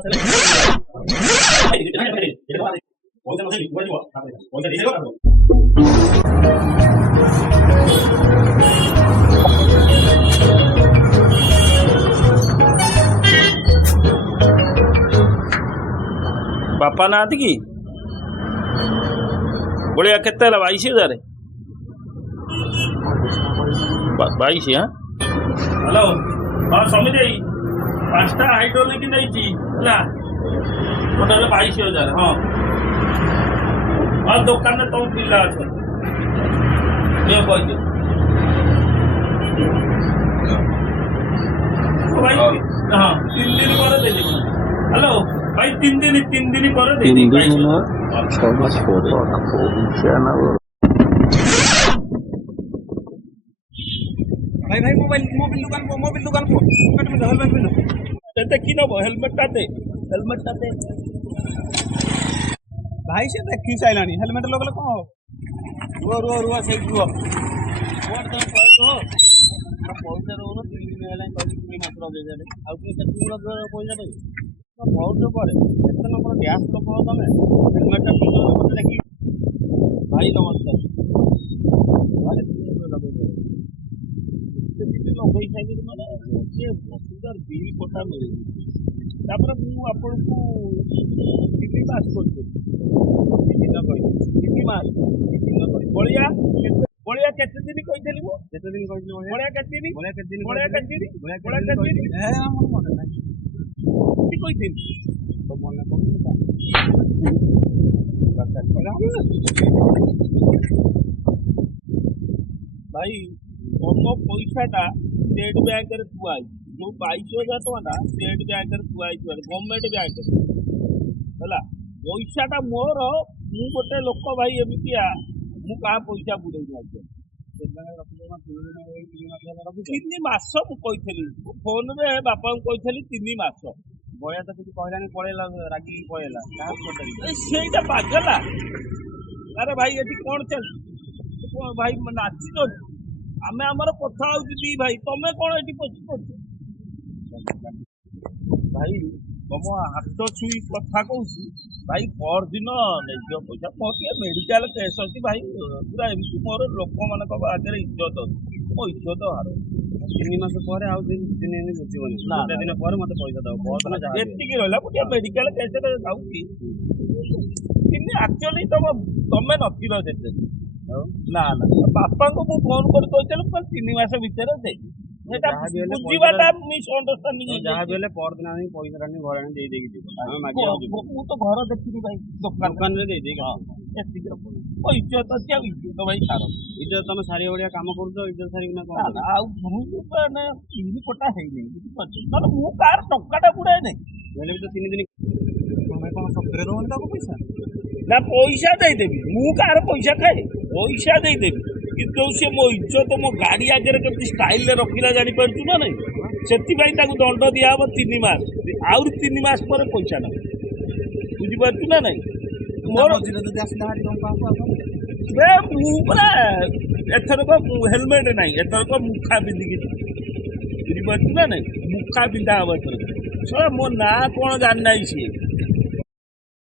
बापा ना कि बड़िया केते 22,000 22। हाँ हेलो हाँ समिति 5टा हाइड्रोलिक नहीं टोटाल 22,000। हाँ हाँ दुकान में तुम पिला अच्छा कह भाई हाँ 3 दिन पर दे हेलो भाई 3 दिन पर दे भाई भाई मोबाइल दुकान को हेलमेट पिनो ते कि नब हेलमेट दे भाई से देखी साइलानी हेलमेट लगले कौन रुआ से रुआ पैसा रोन 3 दिन है मात्र पैसा दे बहुत पर एत नंबर गैस लोक तुम हेलमेट देखी भाई नमस्कार लगे मैंने असुविधार बिल कटा मिले मुझे 3 मास कर 3 मास बलिया बलिया केते दिन कही बलिया केते दिन भाई तुम पैसाटा स्टेट बैंक थुआई जो 22,000 टका स्टेट बैंक थुआई गवर्नमेंट बैंक है पैसाटा मोर मु गोटे लोक भाई एमतिया मु क्या पैसा बुड़े 3 मास मुझे फोन में बापा को 3 मास बया तो कुछ कहलानी पड़ेगा रागी पड़ेगा से पागला अरे भाई ये कौन चल भाई नाची आमे आमर कथा दी भाई तुम्हें कौन ये पची पड़ भाई तुम हाथ छुई कथा कहूँ भाई पर दिन नहीं पैसा मोर मेडिकल केस अच्छी भाई पूरा एमती मोर लोक मान आगे इज्जत अच्छी मो इज्जत हार 3 मास पर आउ दिन बुझे दिन पर मत पैसा दो ये रहा मुझे मेडिकल केस जाऊँगी एक्चुअली तुम्हें नथिल ना ना बापा को मु फोन कर 3 मास भीतर दे बुझाटा मिसअंडरस्टैंडिंग जहाँ भी पर दिन पैसा घर दे मु तो घर देखी भाई दुकान में दे इज्जत अच्छी इज्जत भाई सार इज्जत तुम सारी भाया कम कर इज्जत सारी कटा है बुझीपार मु कार टंकाटा बुड़ाए नहीं तो 3 दिन पैसा ना पैसा देदेवी मु कार पैसा खाए पैसा देदेवी किंतु से मो इज्जत मो गाड़ी आगे के स्टाइल रखिला जापर ना नहीं से दंड दिया 3 मास आउ 3 मास पर पैसा ना बुझीपार ना नहीं मोर पूरा एथरक हेलमेट ना एथरक मुखा पिंधिकी बुझीपार ना नहीं मुखा पिंधा हम एथरक सर मो ना कौन जाना सी